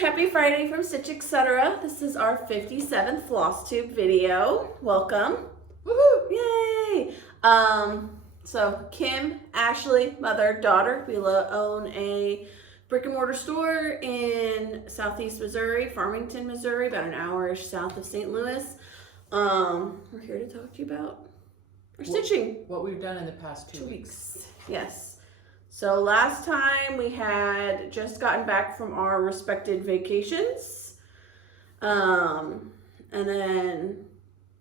Happy Friday from Stitch Etc. This is our 57th Flosstube video. Welcome. Woohoo! Yay! So Kim, Ashley, mother, daughter, we own a brick and mortar store in Southeast Missouri, Farmington, Missouri, about an hour-ish south of St. Louis. We're here to talk to you about our stitching. What we've done in the past 2 weeks. Yes. So last time we had just gotten back from our respected vacations. And then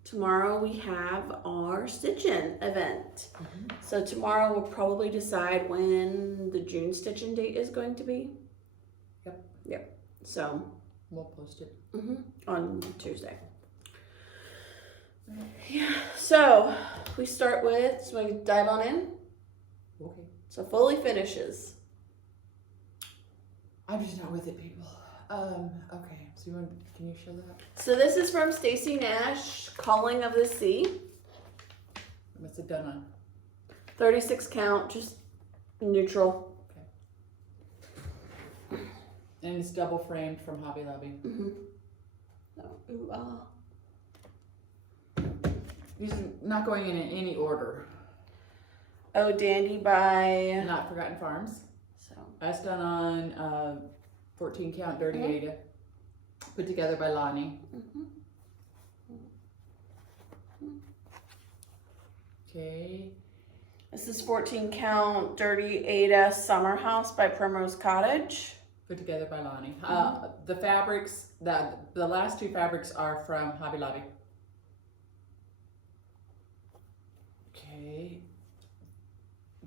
tomorrow we have our stitch-in event. So tomorrow we'll probably decide when the June stitch-in date is going to be. Yep. So we'll post it on Tuesday. Yeah. So we start with, so we dive on in. Okay. So fully finishes. I'm just not with it, people. Okay. So can you show that? So this is from Stacy Nash, Calling of the Sea. What's it done on? 36 count, just neutral. Okay. And it's double framed from Hobby Lobby. These are not going in any order. Oh, Dandy by Not Forgotten Farms. So That's done on 14 count Dirty Ada. Put together by Lonnie. Okay. This is 14 count Dirty Ada Summer House by Primrose Cottage. Put together by Lonnie. The fabrics, the last two fabrics are from Hobby Lobby. Okay.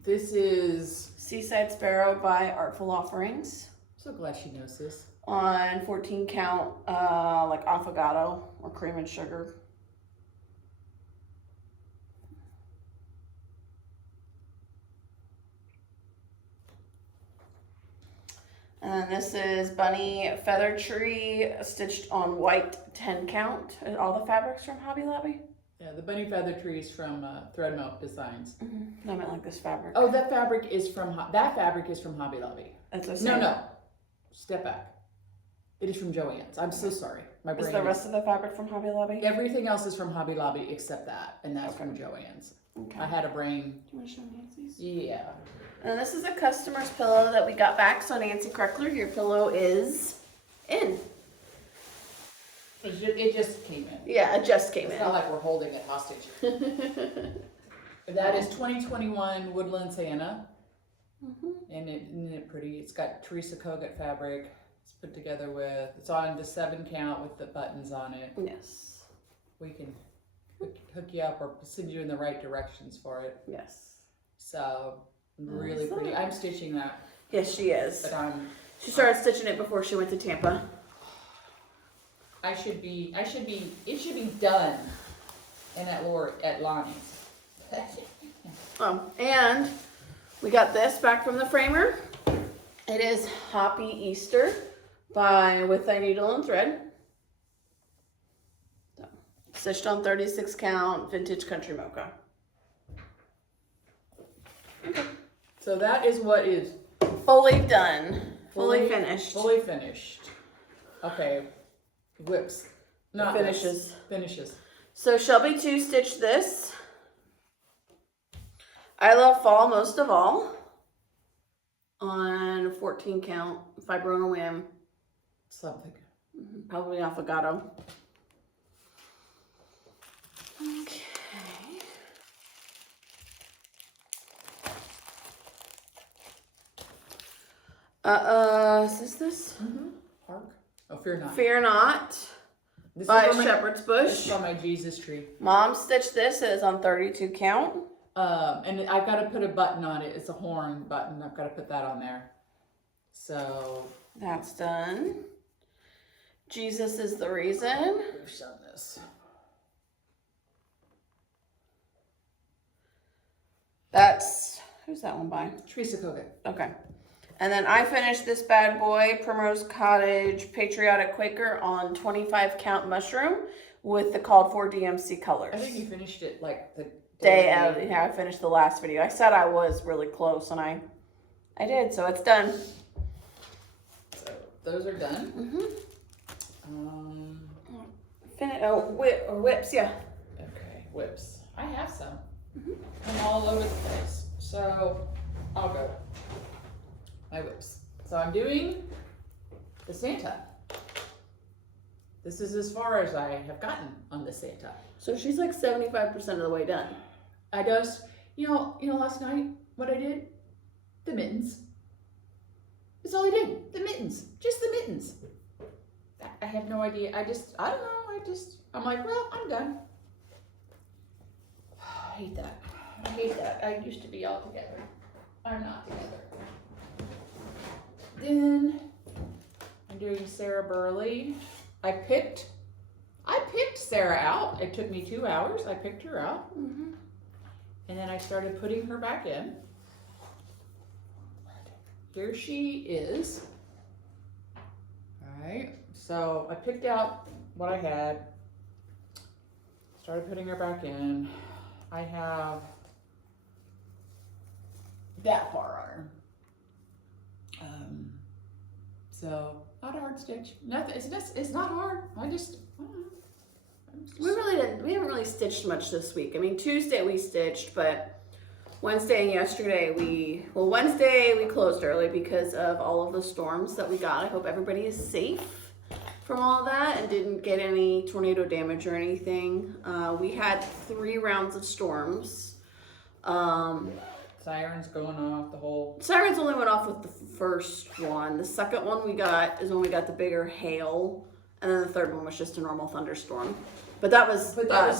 This is Seaside Sparrow by Artful Offerings. So glad she knows this. On 14 count, like affogato or cream and sugar. And this is Bunny Feather Tree stitched on white 10 count. And all the fabrics from Hobby Lobby? Yeah, the Bunny Feather Tree is from Thread Milk Designs. I meant like this fabric. Oh, that fabric is from Hobby Lobby. That's what No. Step back. It is from Joann's. I'm so sorry. My brain. Is the rest of the fabric from Hobby Lobby? Everything else is from Hobby Lobby except that, and that's from Joann's. Okay. I had a brain. Do you want to show Nancy's? Yeah. And this is a customer's pillow that we got back. So Nancy Kreckler, your pillow is in. It just came in. Yeah, it just came in. It's not like we're holding it hostage. That is 2021 Woodland Santa. And isn't it pretty? It's got Teresa Kogut fabric. It's put together with, it's on the 7 count with the buttons on it. Yes. We can hook you up or send you in the right directions for it. Yes. So really pretty. I'm stitching that. Yes, she is. But she started stitching it before she went to Tampa. it should be done and at Lonnie's. And we got this back from the framer. It is Happy Easter by With Thy Needle and Thread. So, stitched on 36 count vintage country mocha. Okay. So that is what is Fully done. Fully finished. Fully finished. Okay. Whips. Not Finishes. Whips. Finishes. So Shelby 2 stitched this. I love fall most of all. On 14 count, Fibro and Whim. Something. Probably affogato. Okay. Is this? Park. Oh, Fear Not. Fear Not This by is Shepherd's This is Bush. from my Jesus tree. Mom stitched this. It is on 32 count. And I've got to put a button on it. It's a horn button. I've got to put that on there. So That's done. Jesus is the Reason. we've done this. That's, who's that one by? Teresa Kogut. Okay. And then I finished this bad boy, Primrose Cottage Patriotic Quaker on 25 count mushroom with the called for DMC colors. I think you finished it like the day out. Yeah, I finished the last video. I said I was really close and I did, so it's done. those are done. Whips, yeah. Okay, whips. I have some. I'm all over the place. So I'll go. My whips. So I'm doing the Santa. This is as far as I have gotten on the Santa. So she's like 75% of the way done. I just, last night, what I did? The mittens. That's all I did. The mittens. Just the mittens. I have no idea. I don't know. I'm like, well, I'm done. I hate that. I used to be all together. I'm not together. Then I'm doing Sarah Burley. I picked Sarah out. It took me 2 hours. I picked her out. And then I started putting her back in. Here she is. All right. So I picked out what I had. Started putting her back in. I have that far on her. So not a hard stitch. Nothing. It's not hard. I don't know. We haven't really stitched much this week. I mean, Tuesday we stitched, but Wednesday and yesterday Wednesday we closed early because of all of the storms that we got. I hope everybody is safe from all that and didn't get any tornado damage or anything. We had 3 rounds of storms. Sirens going off, the whole... Sirens only went off with the first one. The second one we got is when we got the bigger hail. And then the third one was just a normal thunderstorm. But that was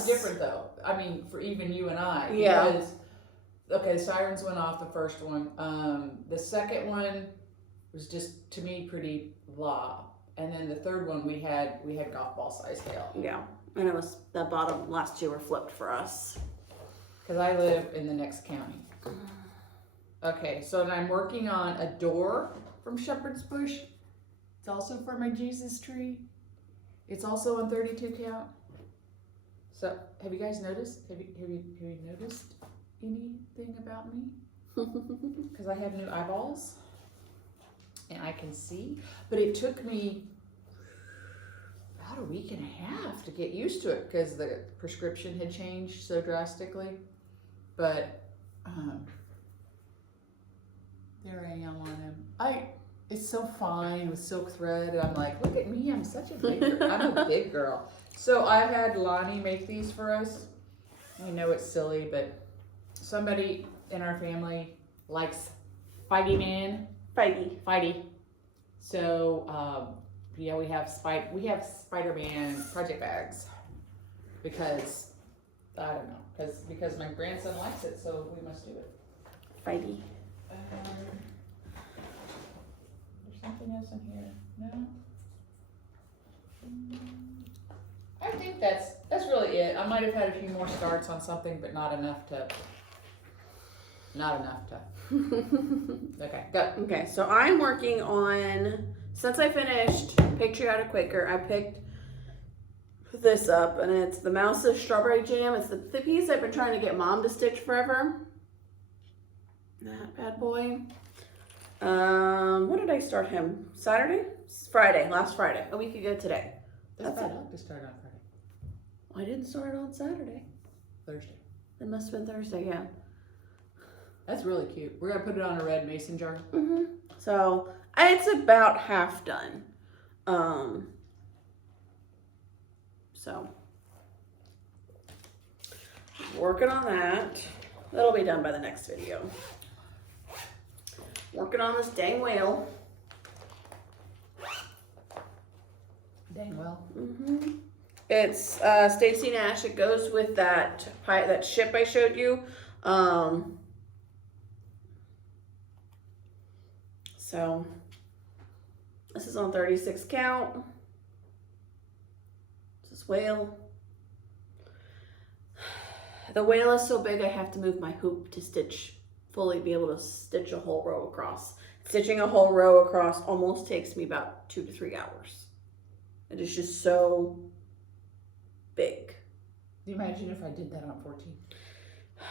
different though. I mean, for even you and I. Yeah. Because, okay, the sirens went off the first one. The second one was just, to me, pretty blah. And then the third one we had golf ball size hail. Yeah. And it was the last 2 were flipped for us. Because I live in the next county. Okay, so I'm working on a door from Shepherd's Bush. It's also for my Jesus tree. It's also on 32 count. So have you guys noticed? Have you noticed anything about me? Because I have new eyeballs and I can see. But it took me about a week and a half to get used to it because the prescription had changed so drastically. But there I am on him. It's so fine with silk thread. And I'm like, look at me, I'm such a big girl. I'm a big girl. So I had Lonnie make these for us. I know it's silly, but somebody in our family likes Fighty. So yeah, we have Spider-Man project bags because I don't know, because my grandson likes it, so we must do it. Fighty. There's something else in here. No. I think that's really it. I might have had a few more starts on something, but not enough to. Okay, go. Okay, so I'm working on, since I finished Patriotic Quaker, I picked this up, and it's the Mouse's Strawberry Jam. It's the piece I've been trying to get Mom to stitch forever. That bad boy. When did I start him? Last Friday, a week ago today. That's bad luck to start on Friday. Well, I didn't start on Saturday. Thursday. It must have been Thursday, yeah. That's really cute. We're gonna put it on a red mason jar. So it's about half done. So working on that. That'll be done by the next video. Working on this dang whale. Dang well. It's Stacy Nash. It goes with that ship I showed you. So this is on 36 count. This is whale. The whale is so big I have to move my hoop to be able to stitch a whole row across. Stitching a whole row across almost takes me about 2 to 3 hours. It is just so big. Can you imagine if I did that on 14? No.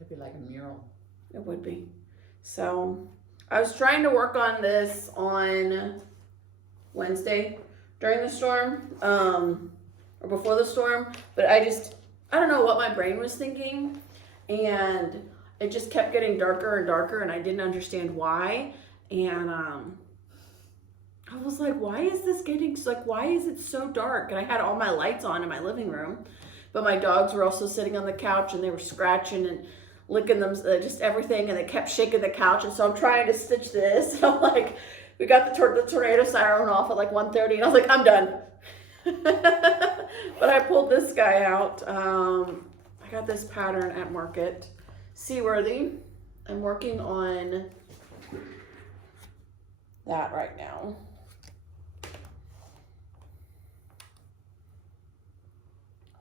It'd be like a mural. It would be. So I was trying to work on this on Wednesday during the storm, or before the storm, but I don't know what my brain was thinking, and it just kept getting darker and darker, and I didn't understand why, and I was like, why is this getting, like, why is it so dark? And I had all my lights on in my living room, but my dogs were also sitting on the couch, and they were scratching and licking them, just everything, and they kept shaking the couch, and so I'm trying to stitch this, and I'm like, we got the tornado siren off at like 1:30, and I was like, I'm done. But I pulled this guy out. I got this pattern at Market, Seaworthy. I'm working on that right now.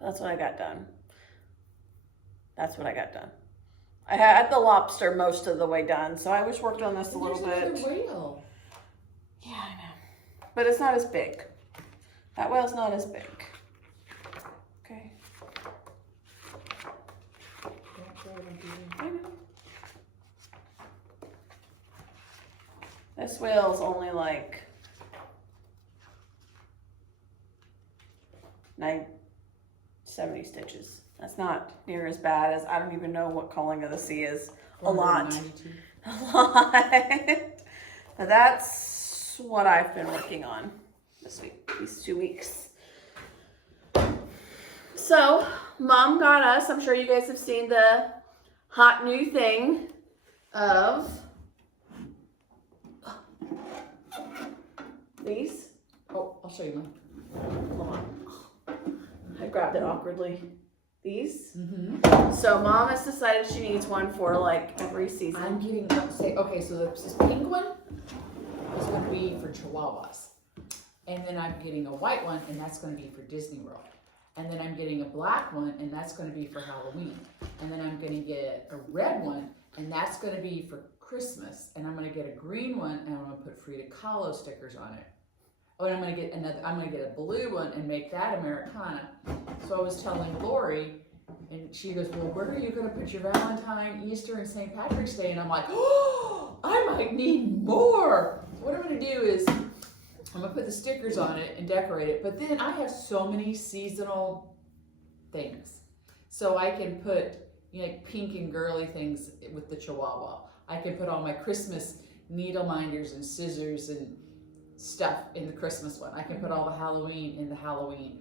That's what I got done. That's what I got done. I had the lobster most of the way done, so I just worked on this a little bit. There's another whale. Yeah, I know. But it's not as big. That whale's not as big. Okay. I know. This whale's only like 70 stitches. That's not near as bad as, I don't even know what Calling of the Sea is. A lot. A lot. But that's what I've been working on this week, these 2 weeks. So, Mom got us, I'm sure you guys have seen the hot new thing of these. Oh, I'll show you one. Hold on. I grabbed it awkwardly. These. Mm-hmm. So Mom has decided she needs one for like every season. I'm getting, okay, so this pink one is going to be for Chihuahuas. And then I'm getting a white one, and that's going to be for Disney World. And then I'm getting a black one, and that's going to be for Halloween. And then I'm going to get a red one, and that's going to be for Christmas. And I'm going to get a green one, and I'm going to put Frida Kahlo stickers on it. Oh, and I'm going to get a blue one and make that Americana. So I was telling Lori, and she goes, well, where are you going to put your Valentine, Easter, and St. Patrick's Day? And I'm like, oh, I might need more. So what I'm going to do is I'm going to put the stickers on it and decorate it. But then I have so many seasonal things. So I can put, you know, pink and girly things with the Chihuahua. I can put all my Christmas needle minders and scissors and stuff in the Christmas one. I can put all the Halloween in the Halloween.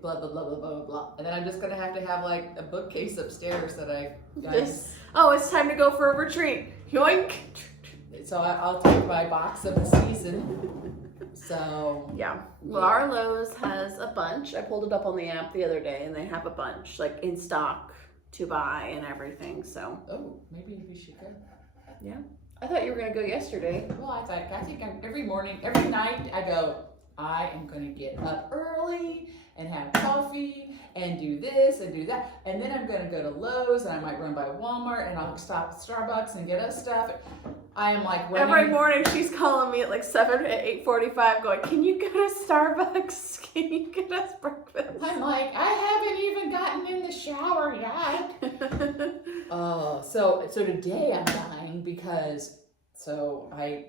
Blah, blah, blah, blah, blah, blah, blah. And then I'm just going to have like a bookcase upstairs that I oh, it's time to go for a retreat. Yoink. So I'll take my box of the season. So yeah. Well, our Lowe's has a bunch. I pulled it up on the app the other day, and they have a bunch like in stock to buy and everything. So oh, maybe we should go. Yeah. I thought you were gonna go yesterday. Well, I think every morning, every night I go, I am gonna get up early and have coffee and do this and do that. And then I'm gonna go to Lowe's, and I might run by Walmart, and I'll stop at Starbucks and get us stuff. I am like running. Every morning she's calling me at like 8:45 going, can you go to Starbucks? Can you get us breakfast? I'm like, I haven't even gotten in the shower yet. So today I'm dying because I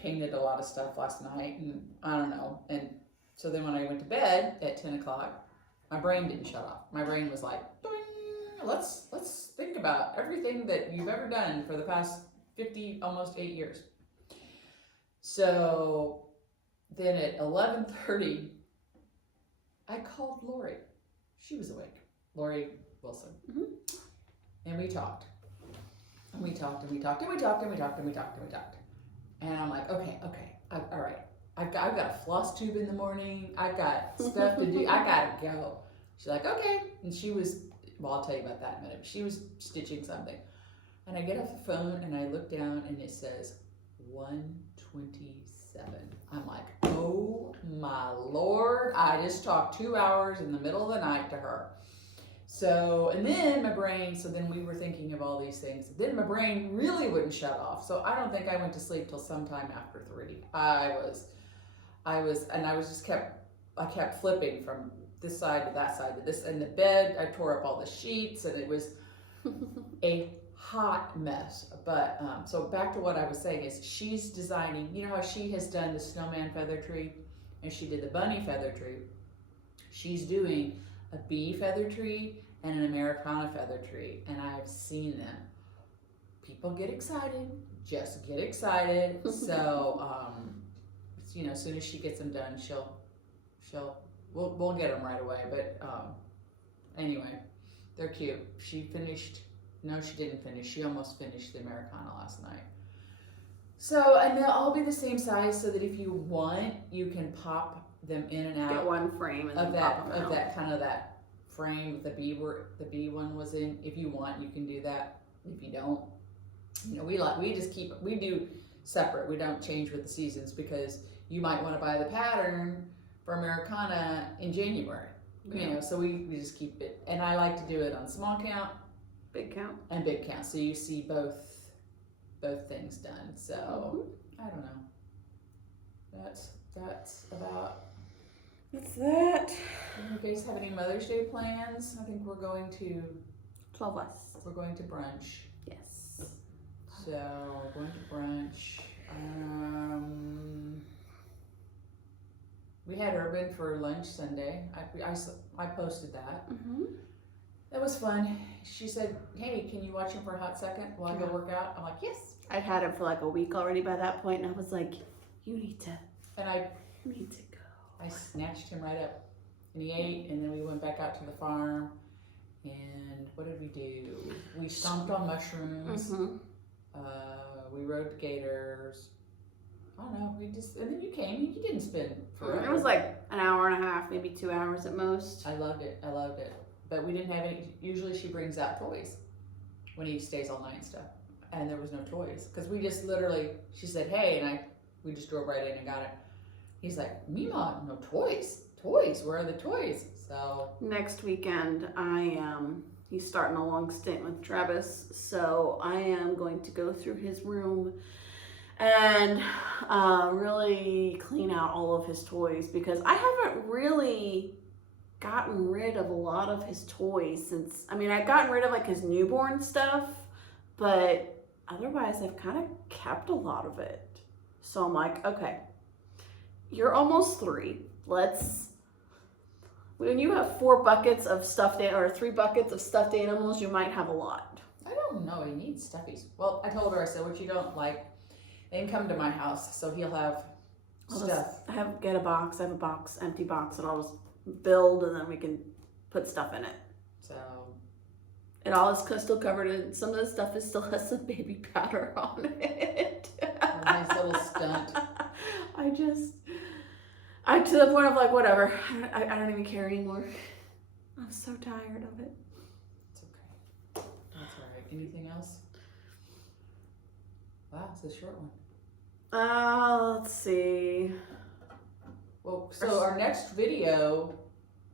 painted a lot of stuff last night, and I don't know. And so then when I went to bed at 10 o'clock, my brain didn't shut off. My brain was like, let's think about everything that you've ever done for the past 50, almost 8 years. So then at 11:30, I called Lori. She was awake. Lori Wilson. Mm-hmm. And we talked. And we talked and we talked and we talked and we talked and we talked and we talked. And I'm like, okay, all right. I've got a Flosstube in the morning. I've got stuff to do. I gotta go. She's like, okay. And she was, well, I'll tell you about that in a minute. She was stitching something. And I get off the phone and I look down and it says 1:27. I'm like, oh my Lord. I just talked 2 hours in the middle of the night to her. So, and then my brain, so then we were thinking of all these things. Then my brain really wouldn't shut off. So I don't think I went to sleep till sometime after 3. I kept flipping from this side to that side to this. And the bed, I tore up all the sheets, and it was a hot mess. But so back to what I was saying is she's designing, you know how she has done the snowman feather tree and she did the bunny feather tree. She's doing a bee feather tree and an Americana feather tree, and I've seen them. People get excited, just get excited. So you know, as soon as she gets them done, we'll get them right away. But anyway, they're cute. She finished. No, she didn't finish. She almost finished the Americana last night. So, and they'll all be the same size, so that if you want, you can pop them in and out. Get one frame and of then pop them out. that kind of that frame the bee one was in. If you want, you can do that. If you don't, you know, we do separate. We don't change with the seasons because you might want to buy the pattern for Americana in January. You know, so we just keep it. And I like to do it on small count, big count, and big count, so you see both things done. So I don't know. That's about. What's that? You guys have any Mother's Day plans? I think we're going to 12 West. We're going to brunch. Yes. So going to brunch. We had Urban for lunch Sunday. I posted that. Mm-hmm. That was fun. She said, "Hey, can you watch him for a hot second while I go work out?" I'm like, "Yes." I'd had him for like a week already by that point, and I was like, "You need to." And I need to go. I snatched him right up, and he ate. And then we went back out to the farm. And what did we do? We stomped on mushrooms. Mm-hmm. We rode gators. I don't know. And then you came. You didn't spend forever. It was like an hour and a half, maybe 2 hours at most. I loved it. But we didn't have any. Usually she brings out toys when he stays all night and stuff. And there was no toys. Because we just literally, she said, "Hey," and we just drove right in and got it. He's like, "Mima, no toys. Toys, where are the toys?" So next weekend, he's starting a long stint with Travis. So I am going to go through his room and really clean out all of his toys, because I haven't really gotten rid of a lot of his toys since, I've gotten rid of like his newborn stuff, but otherwise I've kind of kept a lot of it. So I'm like, okay, you're almost 3. When you have 4 buckets of stuffed or 3 buckets of stuffed animals, you might have a lot. I don't know, he needs stuffies. Well, I told her, I said, "What you don't like, they can come to my house, so he'll have stuff." I have a box, empty box that I'll just build, and then we can put stuff in it. So it all is still covered in, some of the stuff still has some baby powder on it. a nice little stunt. I to the point of like, whatever, I don't even care anymore. I'm so tired of it. It's okay. That's all right. Anything else? Wow, it's a short one. Let's see. Well, so our next video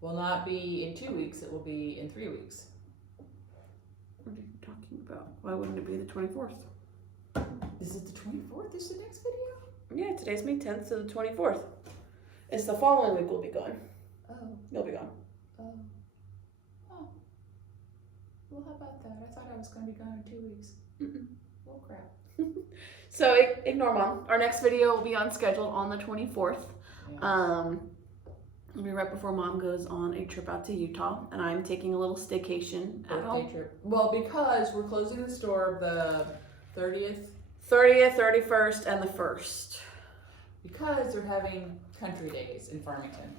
will not be in 2 weeks, it will be in 3 weeks. What are you talking about? Why wouldn't it be the 24th? Is it the 24th is the next video? Yeah, today's May 10th to the 24th. It's the following week we'll be gone. Oh. You'll be gone. Oh. Oh. Well, how about that? I thought I was going to be gone in 2 weeks. Mm-mm. Well, crap. So ignore Mom. Our next video will be on schedule on the 24th. Yeah. It'll be right before Mom goes on a trip out to Utah, and I'm taking a little staycation at home. Trip. Well, because we're closing the store the 30th. 30th, 31st, and the 1st. Because they're having country days in Farmington.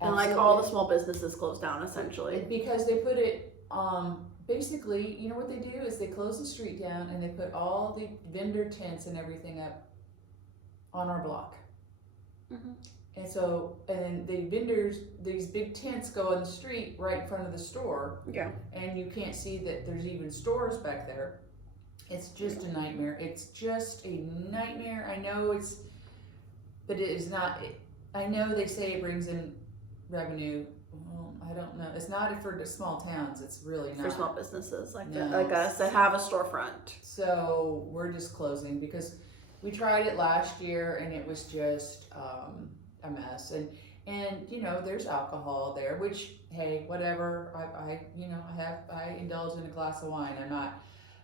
And like all the small businesses close down essentially. Because they put it, basically, you know what they do is they close the street down and they put all the vendor tents and everything up on our block. Mm-hmm. And so, and the vendors, these big tents go on the street right in front of the store. Yeah. And you can't see that there's even stores back there. It's just a nightmare. It's just a nightmare. I know but it is not, I know they say it brings in revenue. Well, I don't know. It's not for the small towns. It's really not. For small businesses like us that have a storefront. So we're just closing because we tried it last year and it was just a mess. And there's alcohol there, which, hey, whatever. I indulge in a glass of wine. I'm not,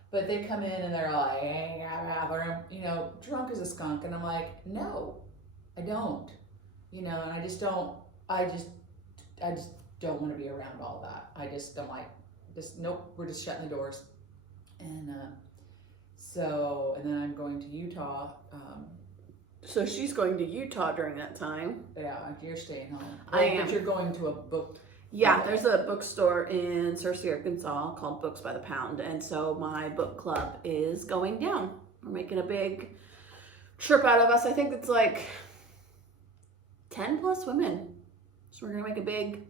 but they come in and they're like, hey, they're drunk as a skunk, and I'm like, no, I don't, and I just don't want to be around all that. I just don't like, nope. We're just shutting the doors, and and then I'm going to Utah. So she's going to Utah during that time. Yeah, you're staying home. I am. But you're going to a book. Yeah, there's a bookstore in Searcy, Arkansas called Books by the Pound. And so my book club is going down. We're making a big trip out of us. I think it's like 10 plus women. So we're going to make a big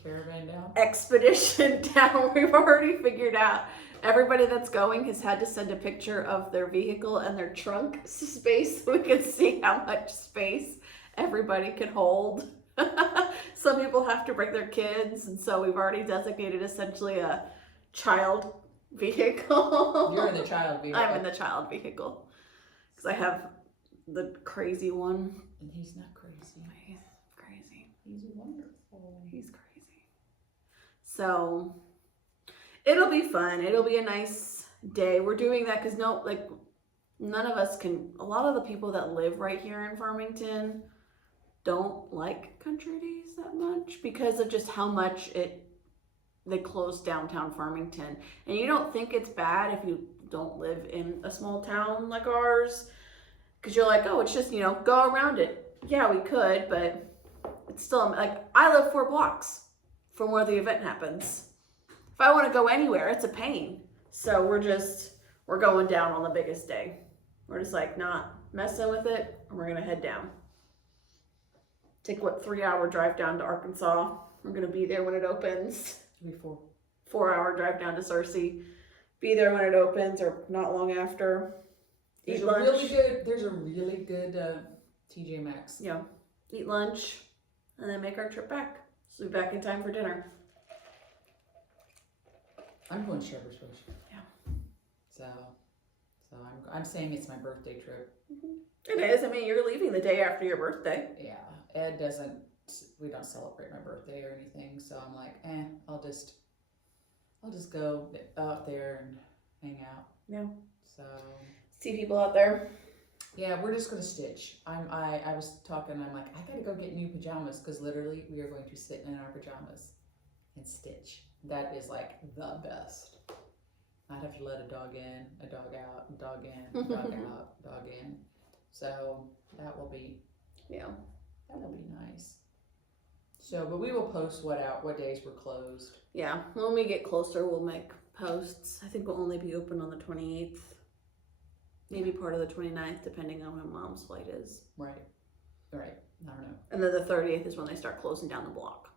caravan down. Expedition down. We've already figured out everybody that's going has had to send a picture of their vehicle and their trunk space so we can see how much space everybody can hold. Some people have to bring their kids, and so we've already designated essentially a child vehicle. You're in the child vehicle. I'm in the child vehicle because I have the crazy one. And he's not crazy. He's crazy. He's wonderful. He's crazy. So it'll be fun. It'll be a nice day. We're doing that because none of us can. A lot of the people that live right here in Farmington don't like country days that much because of just how much they closed downtown Farmington. And you don't think it's bad if you don't live in a small town like ours, because you're like, oh, it's just, go around it. Yeah, we could, but it's still, like, I live 4 blocks from where the event happens. If I want to go anywhere, it's a pain. So we're going down on the biggest day. We're just like not messing with it, and we're gonna head down. Take 3-hour drive down to Arkansas. We're gonna be there when it opens. 4-hour drive down to Searcy. Be there when it opens, or not long after. There's a really good TJ Maxx. Yeah. Eat lunch, and then make our trip back. So we'll be back in time for dinner. I'm going to Shepherd's Bush. Yeah. So I'm saying it's my birthday trip. Mm-hmm. It is. I mean, you're leaving the day after your birthday. Yeah. We don't celebrate my birthday or anything, so I'm like, I'll just go out there and hang out. Yeah. So see people out there. Yeah, we're just gonna stitch. I was talking. I'm like, I gotta go get new pajamas because literally we are going to sit in our pajamas and stitch. That is like the best. I'd have to let a dog in, a dog out, a dog in, a dog out, dog in. So that will be nice. So, but we will post what days we're closed. Yeah, when we get closer, we'll make posts. I think we'll only be open on the 28th. Maybe part of the 29th, depending on when Mom's flight is. Right. I don't know. And then the 30th is when they start closing down the block.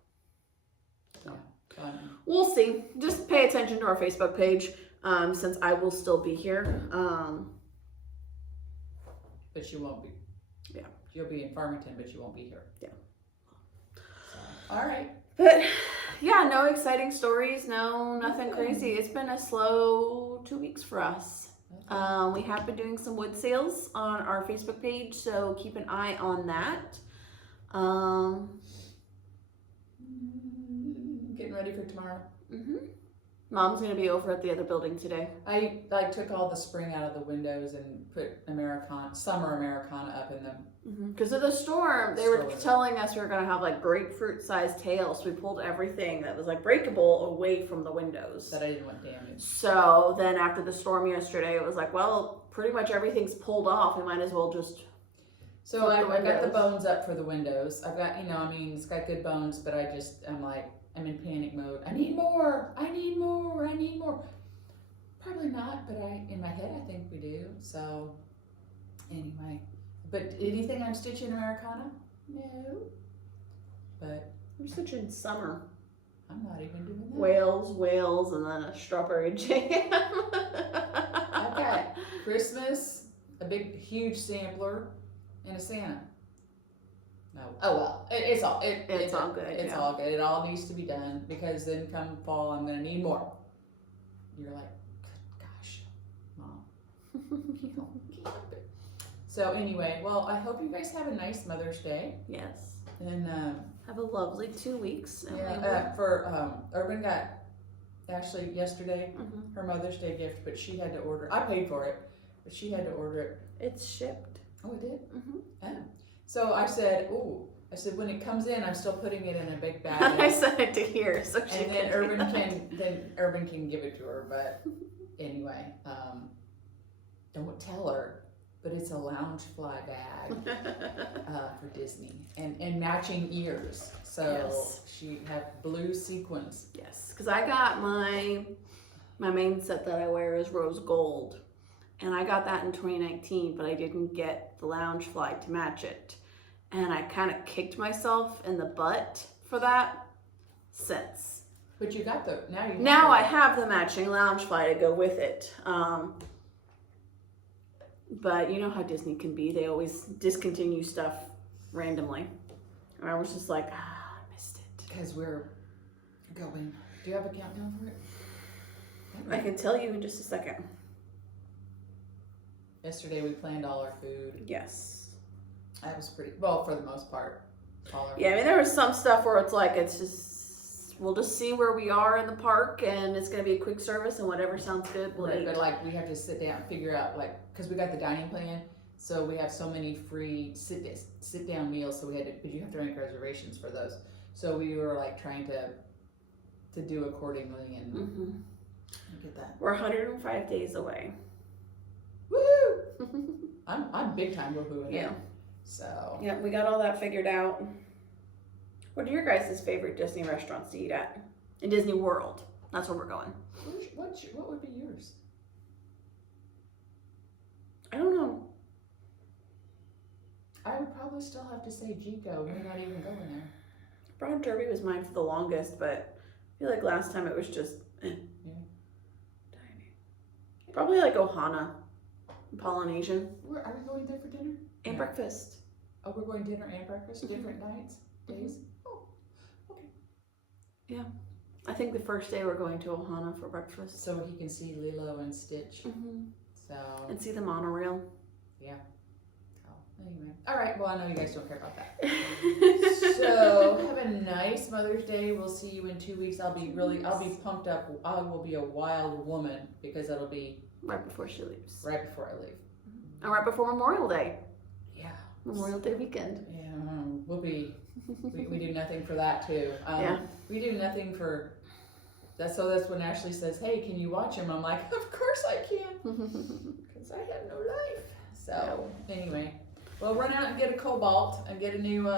So yeah. We'll see. Just pay attention to our Facebook page, since I will still be here. But you won't be. Yeah. You'll be in Farmington, but you won't be here. Yeah. So, all right. But yeah, no exciting stories. No, nothing crazy. It's been a slow 2 weeks for us. We have been doing some wood sales on our Facebook page, so keep an eye on that. Getting ready for tomorrow. Mom's gonna be over at the other building today. I took all the spring out of the windows and put summer Americana up in them. Because of the storm, they were telling us we were gonna have like grapefruit-sized tails. So we pulled everything that was like breakable away from the windows. That I didn't want damaged. So then after the storm yesterday, it was like, well, pretty much everything's pulled off. We might as well just. So I got the bones up for the windows. I've got, it's got good bones, but I'm like, I'm in panic mode. I need more. Probably not, but in my head, I think we do. So anyway, but anything I'm stitching Americana? No. But I'm stitching summer. I'm not even doing that. Whales, and then a strawberry jam. I've got Christmas, a big, huge sampler, and a Santa. No. Oh well, it's all good. It's all good. It all needs to be done because then come fall, I'm gonna need more. You're like, gosh, Mom. You don't keep it. So anyway, well, I hope you guys have a nice Mother's Day. Yes. And Have a lovely 2 weeks. And we will- for Urban got Ashley yesterday Mhm. her Mother's Day gift, but she had to order. I paid for it, but she had to order it. It's shipped. Oh, it did. Mhm. Oh. So I said, when it comes in, I'm still putting it in a big bag. I sent it to here, so she And then can Urban can give it to her. But anyway, don't tell her. But it's a lounge fly bag for Disney and matching ears. So Yes. she had blue sequins. Yes, because I got my main set that I wear is rose gold, and I got that in 2019, but I didn't get the lounge fly to match it, and I kind of kicked myself in the butt for that since. But you got the Now I have the matching lounge fly to go with it. But you know how Disney can be. They always discontinue stuff randomly. And I was just like, I missed it. Because we're going. Do you have a countdown for it? I can tell you in just a second. Yesterday we planned all our food. Yes. That was pretty, well, for the most part. Yeah, I mean, there was some stuff where it's like, we'll just see where we are in the park, and it's going to be a quick service, and whatever sounds good, we'll eat. But like, we have to sit down and figure out, like, because we got the dining plan, so we have so many free sit down meals, so we had to, but you have to make reservations for those. So we were like trying to do accordingly and get that. We're 105 days away. Woohoo! I'm big time woohooing. Yeah. So. Yeah, we got all that figured out. What are your guys' favorite Disney restaurants to eat at? In Disney World. That's where we're going. What would be yours? I don't know. I would probably still have to say Jico. We're not even going there. Brown Derby was mine for the longest, but I feel like last time it was just Yeah. Dining. Probably like Ohana, Polynesian. Are we going there for dinner? And breakfast. Oh, we're going dinner and breakfast, different nights, days? Oh, okay. Yeah. I think the first day we're going to Ohana for breakfast. So he can see Lilo and Stitch. So. And see the monorail. Yeah. Oh, anyway. All right. Well, I know you guys don't care about that. So have a nice Mother's Day. We'll see you in 2 weeks. I'll be pumped up. I will be a wild woman because it'll be right before she leaves. right before I leave. And right before Memorial Day. Yeah. Memorial Day weekend. Yeah. We'll be. We do nothing for that too. Yeah. We do nothing for. So that's when Ashley says, "Hey, can you watch him?" I'm like, "Of course I can, because I have no life." So anyway, well, run out and get a Cobalt and get a new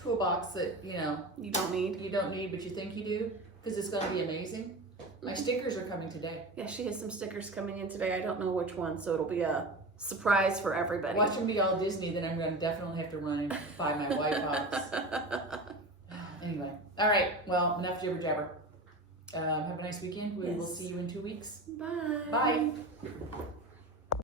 toolbox that you don't need. You don't need, but you think you do, because it's going to be amazing. My stickers are coming today. Yeah, she has some stickers coming in today. I don't know which one, so it'll be a surprise for everybody. Watch them be all Disney, then I'm going to definitely have to run and buy my white box. Anyway, all right. Well, enough jibber jabber. Have a nice weekend. We will see you in 2 weeks. Bye. Bye.